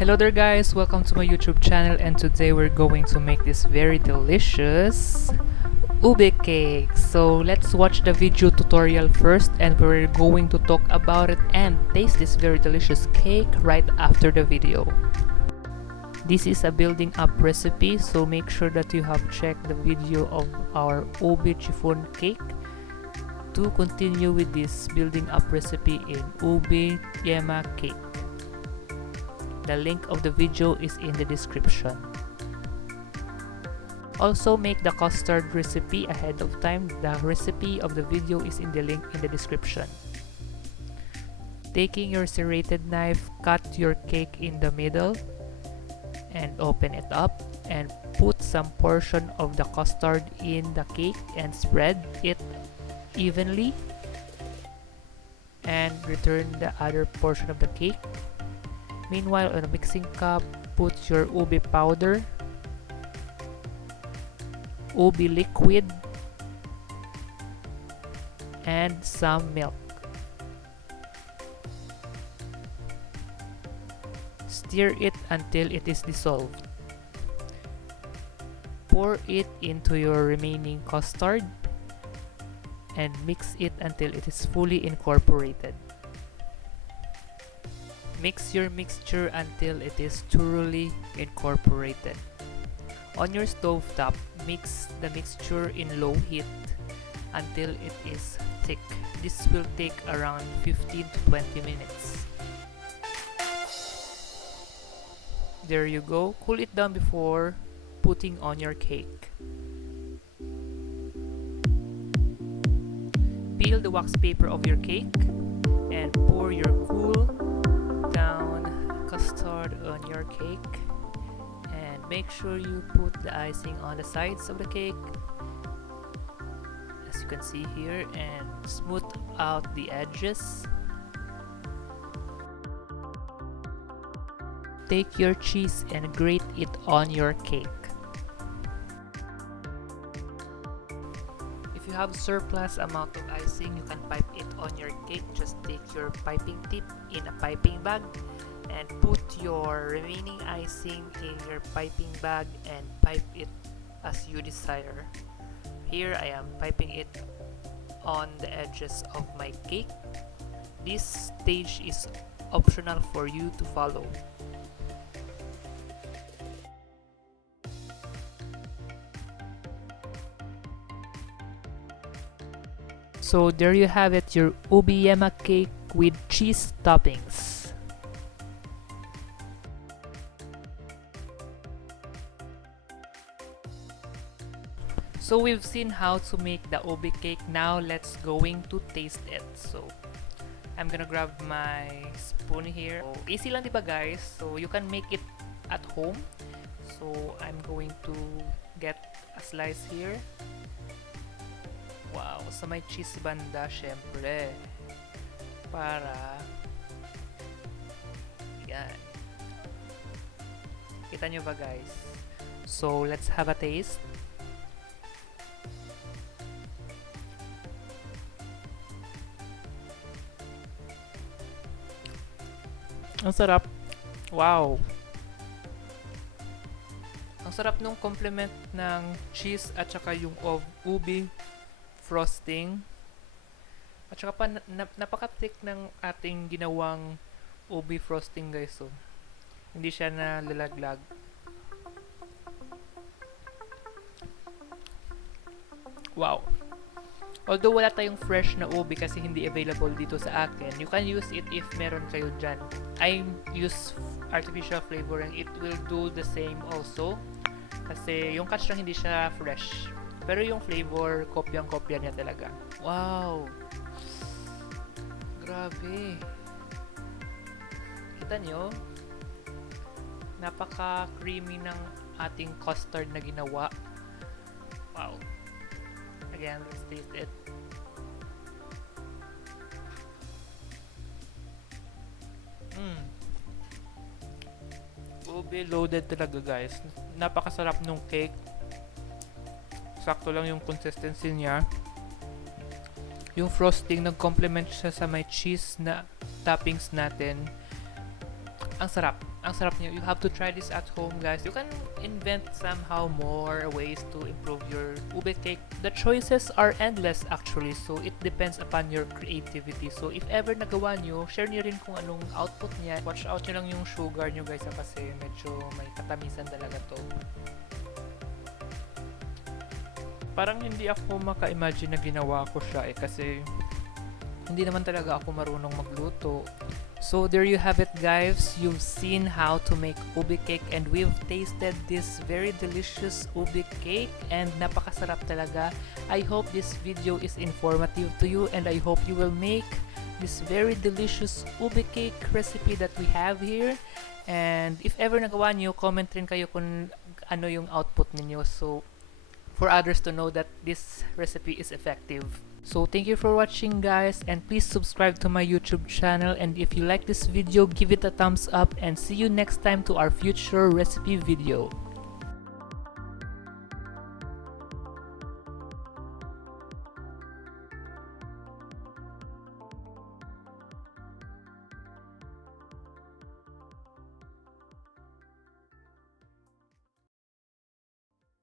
Hello there guys, welcome to my YouTube channel, and today we're going to make this very delicious ube cake. So let's watch the video tutorial first, and we're going to talk about it and taste this very delicious cake right after the video. This is a building up recipe, so make sure that you have checked the video of our ube chiffon cake to continue with this building up recipe in Ube Yema cake. The link of the video is in the description. Also, make the custard recipe ahead of time. The recipe of the video is in the link in the description. Taking your serrated knife, cut your cake in the middle and open it up and put some portion of the custard in the cake and spread it evenly, and return the other portion of the cake. Meanwhile, on a mixing cup, put your ube powder, ube liquid, and some milk. Stir it until it is dissolved. Pour it into your remaining custard and mix it until it is fully incorporated. Mix your mixture until it is thoroughly incorporated. On your stove top, mix the mixture in low heat until it is thick. This will take around 15 to 20 minutes. There you go. Cool it down before putting on your cake. Peel the wax paper of your cake and pour your cool down custard on your cake, and make sure you put the icing on the sides of the cake, as you can see here, and smooth out the edges. Take your cheese and grate it on your cake. If you have surplus amount of icing, you can pipe it on your cake. Just take your piping tip in a piping bag and put your remaining icing in your piping bag and pipe it as you desire. Here I am piping it on the edges of my cake. This stage is optional for you to follow. So there you have it, your Ube Yema cake with cheese toppings. So we've seen how to make the ube cake. Now let's going to taste it. So I'm gonna grab my spoon here. So, easy lang, diba guys? So you can make it at home. So I'm going to get a slice here. Wow, sa may cheese banda syempre. Para yan. Kita nyo ba guys? So let's have a taste. Ang sarap. Wow. Ang sarap nung complement ng cheese at saka yung ube frosting. At saka pa napaka-thick ng ating ginawang ube frosting guys. So hindi siya nalalaglag. Wow. Although wala tayong fresh na ube kasi hindi available dito sa akin, you can use it if meron kayo dyan. I use artificial flavoring. It will do the same also. Kasi yung catch lang hindi siya fresh. Pero yung flavor, kopyang-kopya niya talaga. Wow! Grabe! Kita nyo? Napaka-creamy ng ating custard na ginawa. Wow! Again, let's taste it. Ube loaded talaga guys. Napakasarap nung cake. Sakto lang yung consistency niya. Yung frosting nag-complement siya sa may cheese na toppings natin. Ang sarap. Ang sarap niya. You have to try this at home, guys. You can invent somehow more ways to improve your ube cake. The choices are endless actually, so it depends upon your creativity. So if ever nagawa nyo, share nyo rin kung anong output niya. Watch out nyo lang yung sugar nyo, guys, kasi medyo may katamisan talaga to. Parang hindi ako maka-imagine na ginawa ko siya kasi hindi naman talaga ako marunong magluto. So there you have it, guys. You've seen how to make ube cake and we've tasted this very delicious ube cake and napakasarap talaga. I hope this video is informative to you and I hope you will make this very delicious ube cake recipe that we have here. And if ever nagawa nyo, comment rin kayo kung ano yung output ninyo, so for others to know that this recipe is effective. So thank you for watching, guys, and please subscribe to my YouTube channel, and if you like this video, give it a thumbs up and see you next time to our future recipe video.